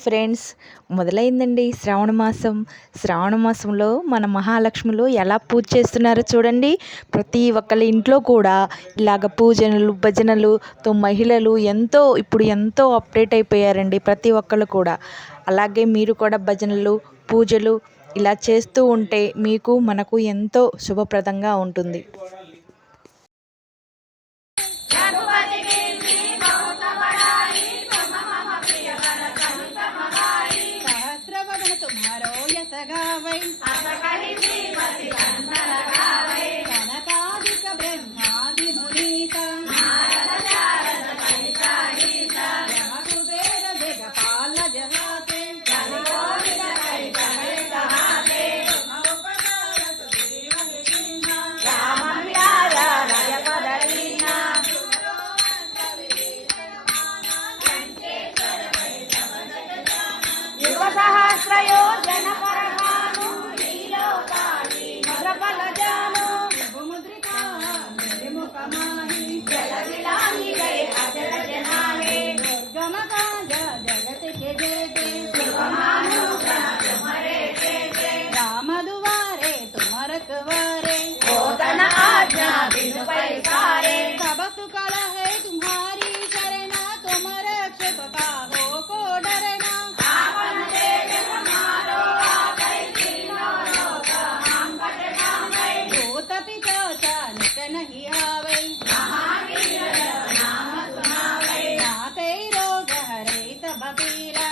Hi friends, మొదలైందండి శ్రావణ మాసం. శ్రావణ మాసంలో మన మహాలక్ష్ములు ఎలా పూజ చేస్తున్నారో చూడండి. ప్రతి ఒక్కళ్ళ ఇంట్లో కూడా ఇలాగ పూజనలు భజనలుతో మహిళలు ఇప్పుడు ఎంతో అప్డేట్ అయిపోయారండి ప్రతి ఒక్కళ్ళు కూడా. అలాగే మీరు కూడా భజనలు పూజలు ఇలా చేస్తూ ఉంటే మీకు మనకు ఎంతో శుభప్రదంగా ఉంటుంది. సహస్రయోజన పరమాను లీలోకాలి మరపలజాను ముద్రికా నిర్ముఖమాహి జలవిలాని గై అజర జనాలే దుర్గమ కాజ జగత్ के जेते सुखमानु गण तुम्हारे जेते राम दुआरे तुम रखवारे ओतन आज्ञा बिनु पैसारे सब सुकल है तुम्हारी शरणा तुम रक्षक काहो को डरना नहीं आवै नाम सुनावै नाते रोग हरे तब पीरा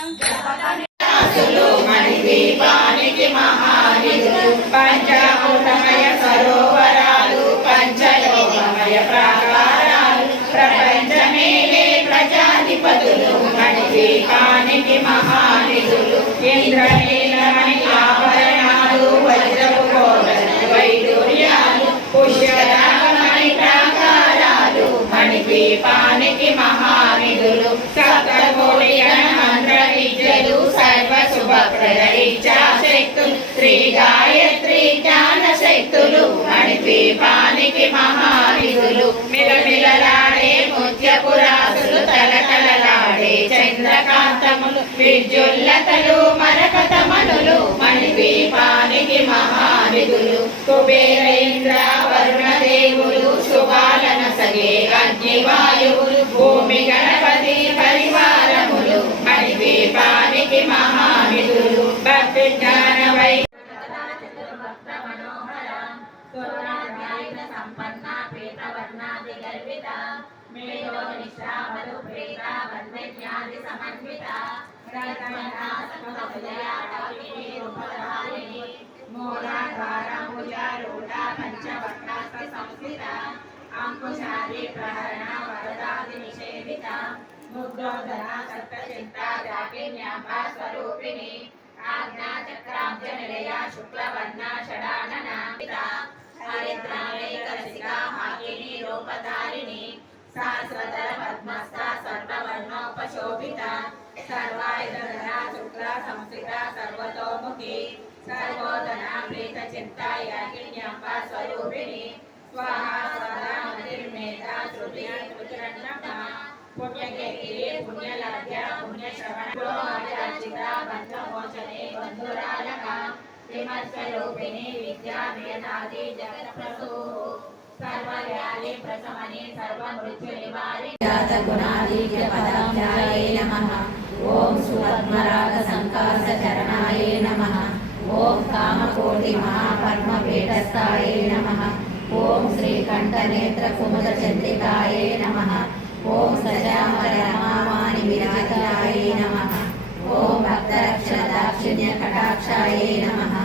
मणिदीपानिकी महानिधुలు పంచభూతమయ సరోవరాలు పంచలోకమయ ప్రాకారాలు ప్రపంచమేలే ప్రజాధిపతులు మణిదీపానికి మహానిధులు ఇంద్రనీలమణి ఆభరణాలు వజ్రపు కోటలు వైడూర్యాలు పుష్యరాగమణి ప్రాకారాలు మణిదీపానికి మహానిధులు సకల కోటి మంత్ర విద్యలు సర్వ శుభప్రద ఇచ్చా శక్తులు శ్రీ గాయత్రి జ్ఞాన శక్తులు మణిదీపానికి మహానిధులు మిలమిలలాడే ముత్యపురాసులు తలతలలాడే చంద్రకాంతములు విద్యుల్లతలు మరకతమనులు మణిదీపానికి మహానిధులు కుబేరేంద్ర వరుణ దేవులు శుభాలన సగే అగ్నివాయువులు భూమి గణపతి పరివారములు మణిదీపానికి మహానిధులు భక్తి జ్ఞాన వై సంపన్న పీతవర్ణాది గర్విత మేధో నిశ్రామలు ప్రేత వందే జ్ఞాని సమన్విత మూలాధారముజారూఢ పంచవక్రాస్త సంస్థిత అంకుశాది ప్రహరణ వరదాది నిషేధిత ముగ్ధోదర సప్తచింత జాకిన్యాంబ స్వరూపిణి ఆజ్ఞా చక్రాబ్జ నిలయ శుక్లవర్ణ షడానన హరిద్రాణైకరసికా హాకిని రూపధారిణి శాశ్వతర పద్మస్థ సర్వవర్ణోపశోభిత సర్వాయుధర శుక్ల సంస్థిత సర్వతోముఖి సర్వోదనామృత చింత యాకిన్యాంబ స్వరూపిణి స్వాహా స్వదా మతిర్మేధ శృతి రుచిరన్నమ పుణ్యకేకిరి పుణ్యలాభ్య పుణ్యశ్రవణ బంధమోచనే బంధురాలక త్రిమత్స్వరూపిణి విద్యా వేదాది జగత్ప్రసూ సర్వవ్యాధి ప్రశమని సర్వమృత్యు నివారి జాత గుణాధిక్య పదాంజాయే నమః. ఓం సుపద్మరాగ సంకాస చరణాయే నమః. ఓం కామకోటి మహాపద్మపీఠస్థాయే నమః. ఓం శ్రీకంఠనేత్ర కుముద చంద్రికాయే నమః. ఓం సజామర రమావాణి విరాజితాయే నమః. ఓం భక్తరక్షణ దాక్షిణ్య కటాక్షాయే నమః.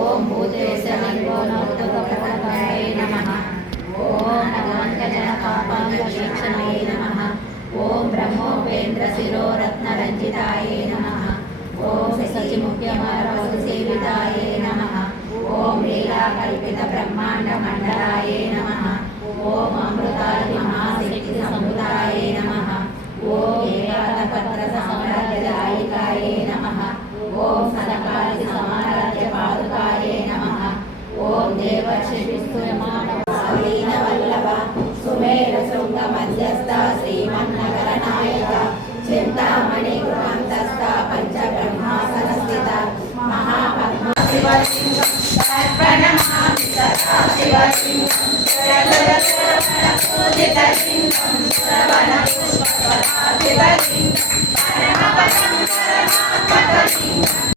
ఓం భూతేశ నిర్గోణోత్తరాయ నమః. ఓం భగవంతజన పాపాంగక్షణాయ నమః. ఓం బ్రహ్మోపేంద్ర శిరోరత్నరంజితాయే నమః. ఓం సచిముఖ్యమారవసు సేవితాయే నమః. ఓం లీలాకల్పిత బ్రహ్మాండ మండలాయే నమః. ఓం అమృతాది మహాశక్తి సముదాయే నమః. ఓం ఏకాదపత్ర సామ్రాజ్యదాయికాయే నమః. ఓం సదకాలి సమారాజ్య పాదుకాయే నమః. ఓం దేవర్షి విస్తుయమాన వల్లభ సుమేర శృంగ మధ్యస్థ శ్రీమన్నగర నాయక చింతామణి గృహంతస్థ పంచ